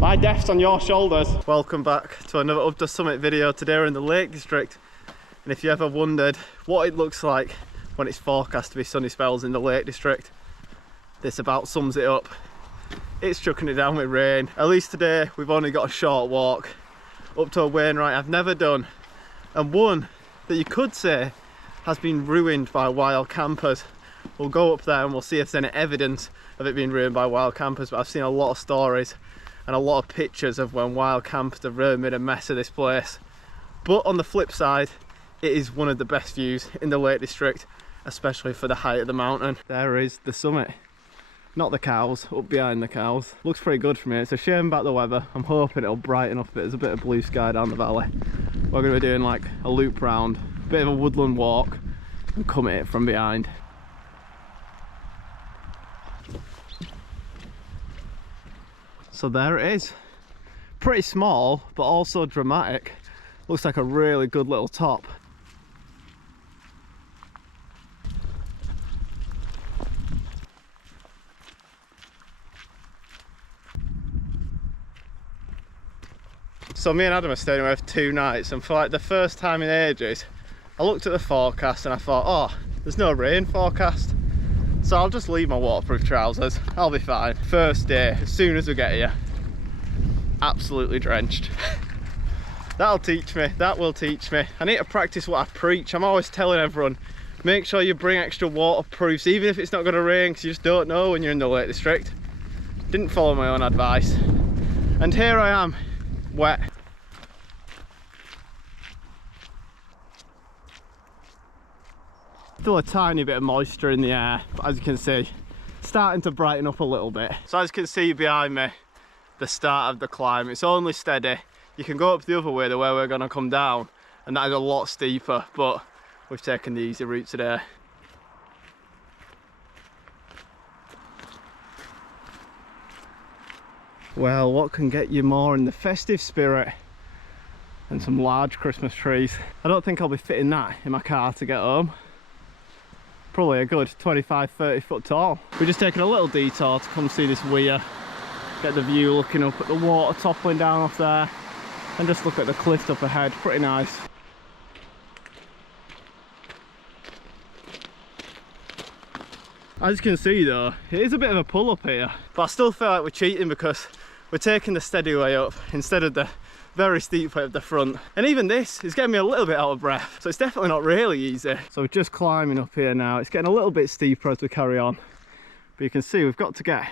My death's on your shoulders. Welcome back to another Up to Summit video. Today we're in the Lake District, and if you ever wondered what it looks like when it's forecast to be sunny spells in the Lake District, this about sums it up. It's chucking it down with rain. At least today we've only got a short walk up to a Wainwright I've never done, and one that you could say has been ruined by wild campers. We'll go up there and we'll see if there's any evidence of it being ruined by wild campers, but I've seen a lot of stories and a lot of pictures of when wild campers have really made a mess of this place. But on the flip side, it is one of the best views in the Lake District, especially for the height of the mountain. There is the summit, not the cows, up behind the cows. Looks pretty good from here. It's a shame about the weather. I'm hoping it'll brighten up a bit. There's a bit of blue sky down the valley. We're going to be doing like a loop round, a bit of a woodland walk, and come at it from behind. So there it is. Pretty small, but also dramatic. Looks like a really good little top. So me and Adam are staying away for 2 nights, and for like the first time in ages, I looked at the forecast and I thought, oh, there's no rain forecast. So I'll just leave my waterproof trousers, I'll be fine. First day, as soon as we get here, absolutely drenched. That'll teach me, that will teach me. I need to practice what I preach. I'm always telling everyone, make sure you bring extra waterproofs, even if it's not going to rain, because you just don't know when you're in the Lake District. Didn't follow my own advice. And here I am, wet. Still a tiny bit of moisture in the air, but as you can see, starting to brighten up a little bit. So as you can see behind me, the start of the climb, it's only steady. You can go up the other way, the way we're going to come down, and that is a lot steeper, but we've taken the easy route today. Well, what can get you more in the festive spirit than some large Christmas trees? I don't think I'll be fitting that in my car to get home. Probably a good 25-30 foot tall. We're just taking a little detour to come see this weir, get the view looking up at the water toppling down off there, and just look at the cliff up ahead. Pretty nice. As you can see though, it is a bit of a pull up here, but I still feel like we're cheating because we're taking the steady way up instead of the very steep way at the front. And even this is getting me a little bit out of breath, so it's definitely not really easy. So we're just climbing up here now. It's getting a little bit steeper as we carry on, but you can see we've got to get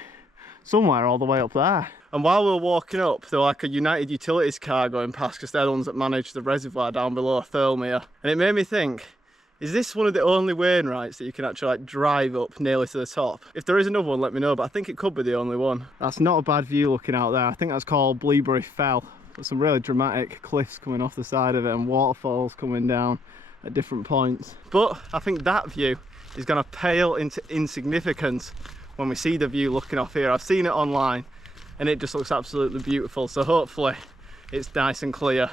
somewhere all the way up there. And while we were walking up, there was like a United Utilities car going past, because they're the ones that manage the reservoir down below Thirlmere. And it made me think, is this one of the only Wainwrights that you can actually like drive up nearly to the top? If there is another one, let me know, but I think it could be the only one. That's not a bad view looking out there. I think that's called Bleaberry Fell. There's some really dramatic cliffs coming off the side of it and waterfalls coming down at different points. But I think that view is going to pale into insignificance when we see the view looking off here. I've seen it online and it just looks absolutely beautiful, so hopefully it's nice and clear.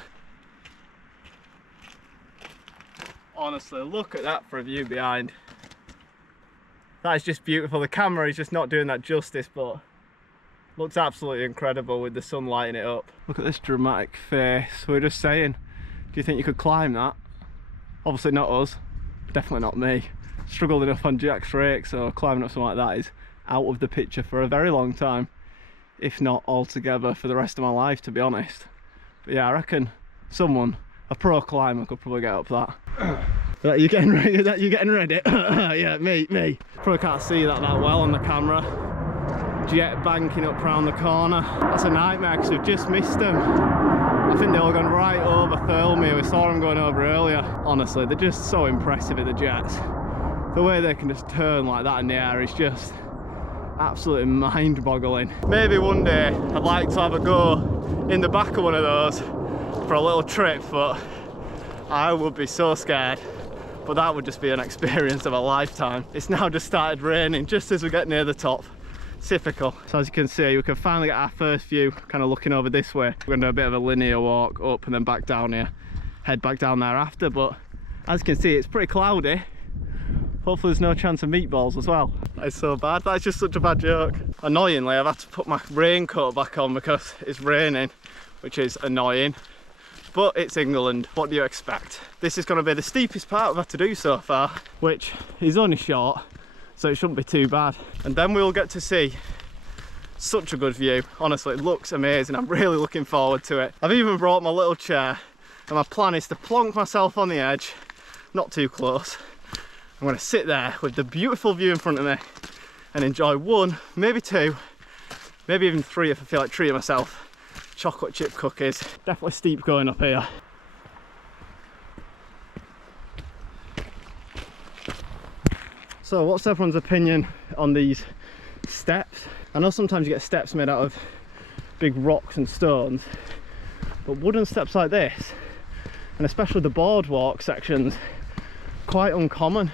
Honestly, look at that for a view behind. That is just beautiful. The camera is just not doing that justice, but looks absolutely incredible with the sun lighting it up. Look at this dramatic face. We were just saying, do you think you could climb that? Obviously not us, definitely not me. Struggled enough on Jack's rake, so climbing up something like that is out of the picture for a very long time, if not altogether for the rest of my life, to be honest. But yeah, I reckon someone, a pro climber, could probably get up that. You getting ready? You getting ready? Yeah, me. Probably can't see that well on the camera. Jet banking up round the corner. That's a nightmare because we've just missed them. I think they all gone right over Thirlmere. We saw them going over earlier. Honestly, they're just so impressive at the jets. The way they can just turn like that in the air is just absolutely mind-boggling. Maybe one day I'd like to have a go in the back of one of those for a little trip, but I would be so scared. But that would just be an experience of a lifetime. It's now just started raining just as we get near the top. Typical. So as you can see, we can finally get our first view kind of looking over this way. We're going to do a bit of a linear walk up and then back down here, head back down there after, but as you can see it's pretty cloudy. Hopefully there's no chance of meatballs as well. That is so bad. That's just such a bad joke. Annoyingly, I've had to put my raincoat back on because it's raining, which is annoying. But it's England, what do you expect? This is going to be the steepest part I've had to do so far, which is only short, so it shouldn't be too bad. And then we'll get to see such a good view. Honestly, it looks amazing. I'm really looking forward to it. I've even brought my little chair, and my plan is to plonk myself on the edge, not too close. I'm going to sit there with the beautiful view in front of me and enjoy one, maybe two, maybe even three if I feel like treating myself. Chocolate chip cookies. Definitely steep going up here. So what's everyone's opinion on these steps? I know sometimes you get steps made out of big rocks and stones, but wooden steps like this, and especially the boardwalk sections, quite uncommon.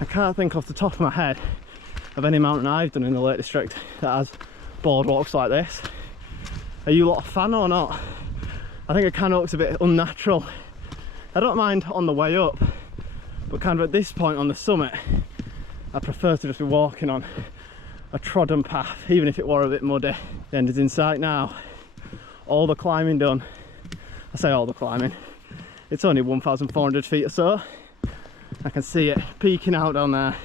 I can't think off the top of my head of any mountain I've done in the Lake District that has boardwalks like this. Are you a lot of fan or not? I think it kind of looks a bit unnatural. I don't mind on the way up, but kind of at this point on the summit, I prefer to just be walking on a trodden path, even if it were a bit muddy. The end is in sight now. All the climbing done. I say all the climbing. It's only 1,400 feet or so. I can see it peeking out down there.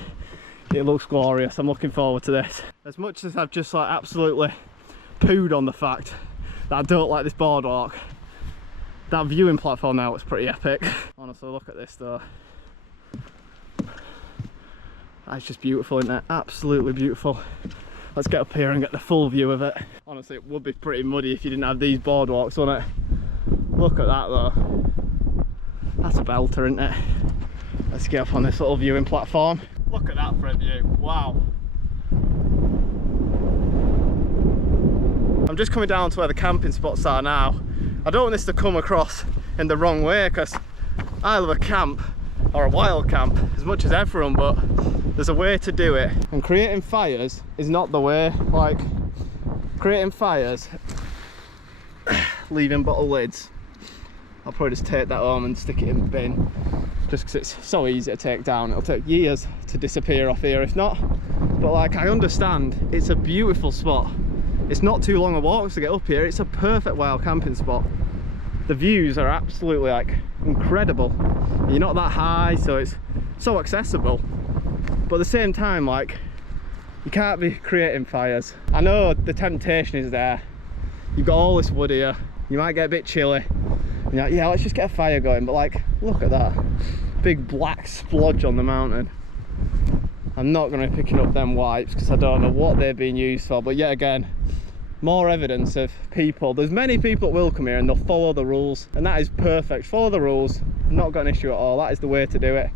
It looks glorious. I'm looking forward to this. As much as I've just like absolutely pooed on the fact that I don't like this boardwalk, that viewing platform now looks pretty epic. Honestly, look at this though. That's just beautiful, isn't it? Absolutely beautiful. Let's get up here and get the full view of it. Honestly, it would be pretty muddy if you didn't have these boardwalks, wouldn't it? Look at that though. That's a belter, isn't it? Let's get up on this little viewing platform. Look at that for a view. Wow. I'm just coming down to where the camping spots are now. I don't want this to come across in the wrong way, because I love a camp, or a wild camp, as much as everyone, but there's a way to do it. And creating fires is not the way. Like, creating fires, leaving bottle lids, I'll probably just take that home and stick it in the bin, just because it's so easy to take down. It'll take years to disappear off here if not. But like, I understand, it's a beautiful spot. It's not too long a walk to get up here. It's a perfect wild camping spot. The views are absolutely like incredible. You're not that high, so it's so accessible. But at the same time, like, you can't be creating fires. I know the temptation is there. You've got all this wood here. You might get a bit chilly. And you're like, yeah, let's just get a fire going. But like, look at that. Big black splodge on the mountain. I'm not going to be picking up them wipes because I don't know what they're being used for. But yet again, more evidence of people. There's many people that will come here and they'll follow the rules, and that is perfect. Follow the rules, not got an issue at all. That is the way to do it.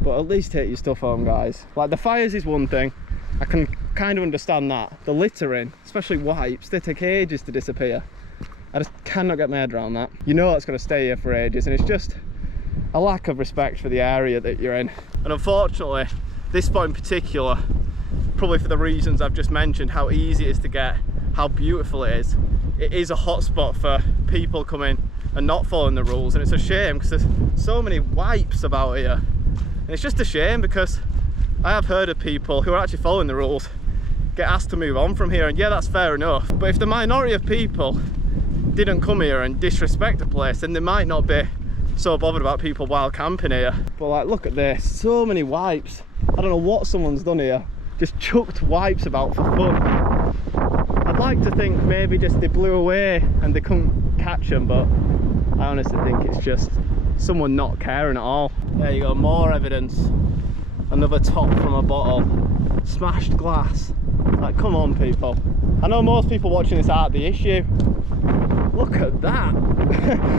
But at least take your stuff home, guys. Like, the fires is one thing, I can kind of understand that. The littering, especially wipes, they take ages to disappear. I just cannot get my head around that. You know it's going to stay here for ages, and it's just a lack of respect for the area that you're in. And unfortunately, this spot in particular, probably for the reasons I've just mentioned, how easy it is to get, how beautiful it is a hot spot for people coming and not following the rules. And it's a shame because there's so many wipes about here, and it's just a shame because I have heard of people who are actually following the rules get asked to move on from here, and yeah, that's fair enough. But if the minority of people didn't come here and disrespect the place, then they might not be so bothered about people wild camping here. But like, look at this, so many wipes. I don't know what someone's done here, just chucked wipes about for fun. I'd like to think maybe just they blew away and they couldn't catch them, but I honestly think it's just someone not caring at all. There you go, more evidence. Another top from a bottle. Smashed glass. Like, come on people. I know most people watching this aren't the issue. Look at that.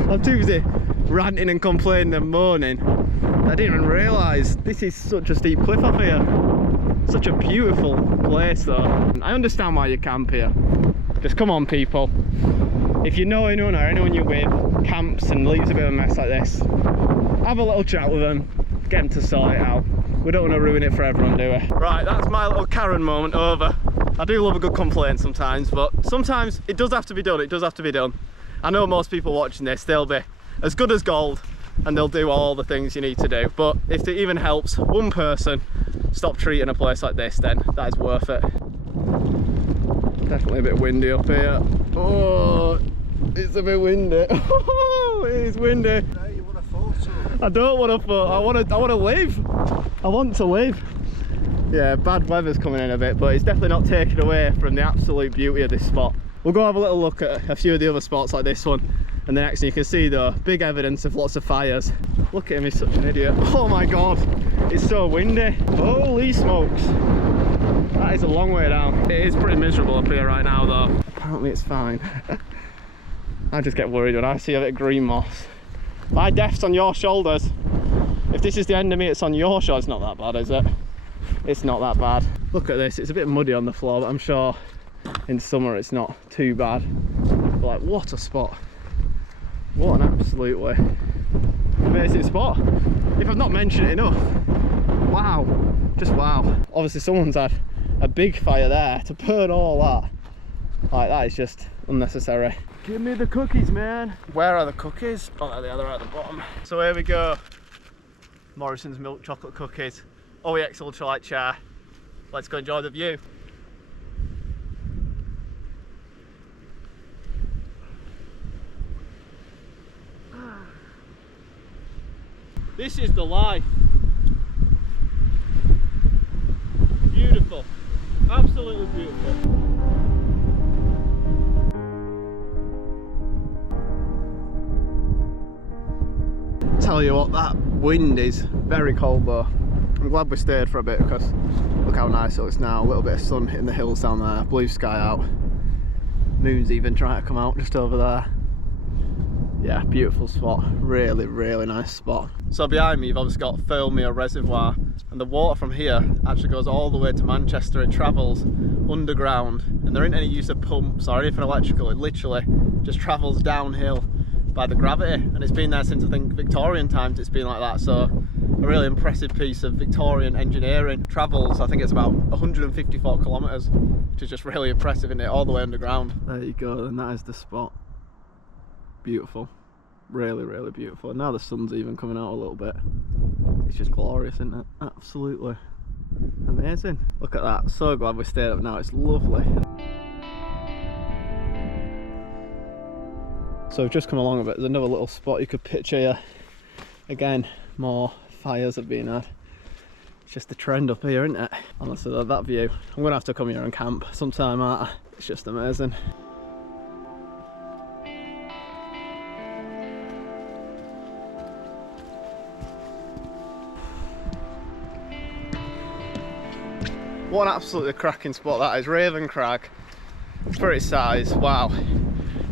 I'm too busy ranting and complaining and moaning. I didn't even realise this is such a steep cliff up here. Such a beautiful place though. I understand why you camp here. Just come on people. If you know anyone or anyone you're with camps and leaves a bit of a mess like this, have a little chat with them, get them to sort it out. We don't want to ruin it for everyone, do we? Right, that's my little Karen moment over. I do love a good complaint sometimes, but sometimes it does have to be done. It does have to be done. I know most people watching this, they'll be as good as gold and they'll do all the things you need to do. But if it even helps one person, stop treating a place like this, then that is worth it. Definitely a bit windy up here. Oh, it's a bit windy. Oh, it is windy. You want a photo? I don't want a photo. I want to live. I want to live. Yeah, bad weather's coming in a bit, but it's definitely not taken away from the absolute beauty of this spot. We'll go have a little look at a few of the other spots like this one, and the next one you can see though, big evidence of lots of fires. Look at him, he's such an idiot. Oh my god, it's so windy. Holy smokes. That is a long way down. It is pretty miserable up here right now though. Apparently it's fine. I just get worried when I see a bit of green moss. My death's on your shoulders. If this is the end of me, it's on your shoulders. It's not that bad, is it? It's not that bad. Look at this, it's a bit muddy on the floor, but I'm sure in summer it's not too bad. But like, what a spot. What an absolutely amazing spot. If I've not mentioned it enough, wow, just wow. Obviously someone's had a big fire there to burn all that. Like, that is just unnecessary. Give me the cookies, man. Where are the cookies? Oh, there they are, they're at the bottom. So here we go. Morrison's milk chocolate cookies. OEX ultralight chair. Let's go enjoy the view. This is the life. Beautiful. Absolutely beautiful. Tell you what, that wind is very cold though. I'm glad we stayed for a bit because look how nice it looks now. A little bit of sun hitting the hills down there, blue sky out. Moon's even trying to come out just over there. Yeah, beautiful spot. Really, really nice spot. So behind me you've obviously got Thirlmere Reservoir, and the water from here actually goes all the way to Manchester. It travels underground and there isn't any use of pumps or anything electrical. It literally just travels downhill by the gravity, and it's been there since I think Victorian times. It's been like that, so a really impressive piece of Victorian engineering. Travels, I think it's about 154 kilometres, which is just really impressive, isn't it? All the way underground. There you go, and that is the spot. Beautiful, really, really beautiful. And now the sun's even coming out a little bit. It's just glorious, isn't it? Absolutely amazing. Look at that, so glad we stayed up now. It's lovely. So we've just come along a bit. There's another little spot you could picture here. Again, more fires have been had. It's just the trend up here, isn't it? Honestly, that view. I'm gonna have to come here and camp sometime, aren't I? It's just amazing. What an absolutely cracking spot that is. Raven Crag, for its size, wow.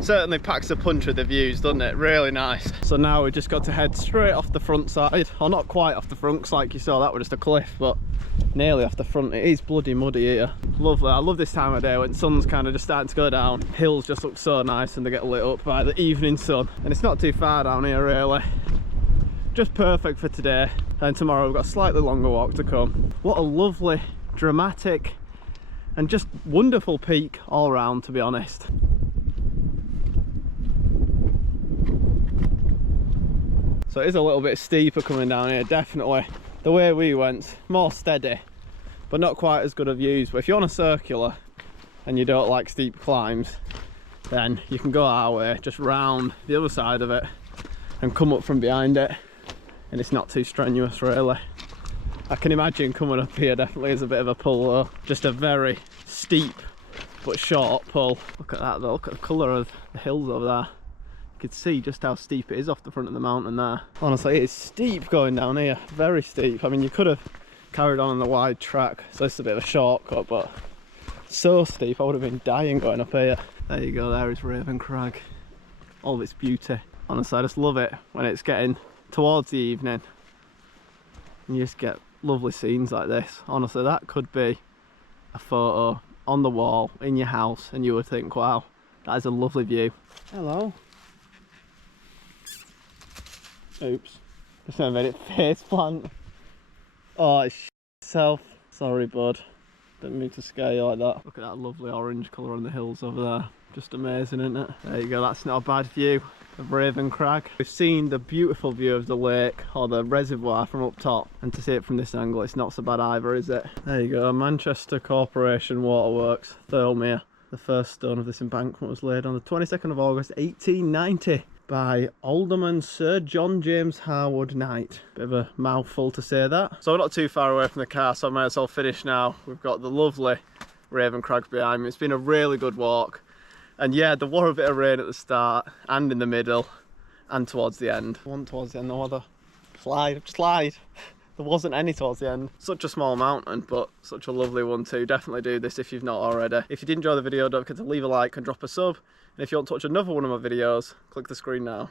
Certainly packs a punch with the views, doesn't it? Really nice. So now we just got to head straight off the front side, or not quite off the front, because like you saw that was just a cliff, but nearly off the front. It is bloody muddy here. Lovely. I love this time of day when the sun's kind of just starting to go down. Hills just look so nice and they get lit up by the evening sun, and it's not too far down here really. Just perfect for today, and tomorrow we've got a slightly longer walk to come. What a lovely, dramatic and just wonderful peak all round, to be honest. So it is a little bit steeper coming down here, definitely. The way we went, more steady, but not quite as good of views. But if you're on a circular and you don't like steep climbs, then you can go our way, just round the other side of it and come up from behind it, and it's not too strenuous really. I can imagine coming up here definitely is a bit of a pull though. Just a very steep but short pull. Look at that though, look at the colour of the hills over there. You can see just how steep it is off the front of the mountain there. Honestly, it is steep going down here, very steep. I mean, you could have carried on the wide track, so it's a bit of a shortcut, but so steep I would have been dying going up here. There you go, there is Raven Crag. All of its beauty. Honestly, I just love it when it's getting towards the evening and you just get lovely scenes like this. Honestly, that could be a photo on the wall in your house and you would think, wow, that is a lovely view. Hello. Oops, just made it face plant. Oh, it's itself. Sorry bud, didn't mean to scare you like that. Look at that lovely orange colour on the hills over there. Just amazing, isn't it? There you go, that's not a bad view of Raven Crag. We've seen the beautiful view of the lake or the reservoir from up top, and to see it from this angle it's not so bad either, is it? There you go, Manchester Corporation Waterworks, Thirlmere. The first stone of this embankment was laid on the 22nd of August 1890 by Alderman Sir John James Harwood Knight. Bit of a mouthful to say that. So we're not too far away from the car, so I might as well finish now. We've got the lovely Raven Crag behind me. It's been a really good walk. And yeah, there was a bit of rain at the start and in the middle and towards the end. One towards the end, no other. Slide. There wasn't any towards the end. Such a small mountain, but such a lovely one too. Definitely do this if you've not already. If you did enjoy the video, don't forget to leave a like and drop a sub. And if you want to watch another one of my videos, click the screen now.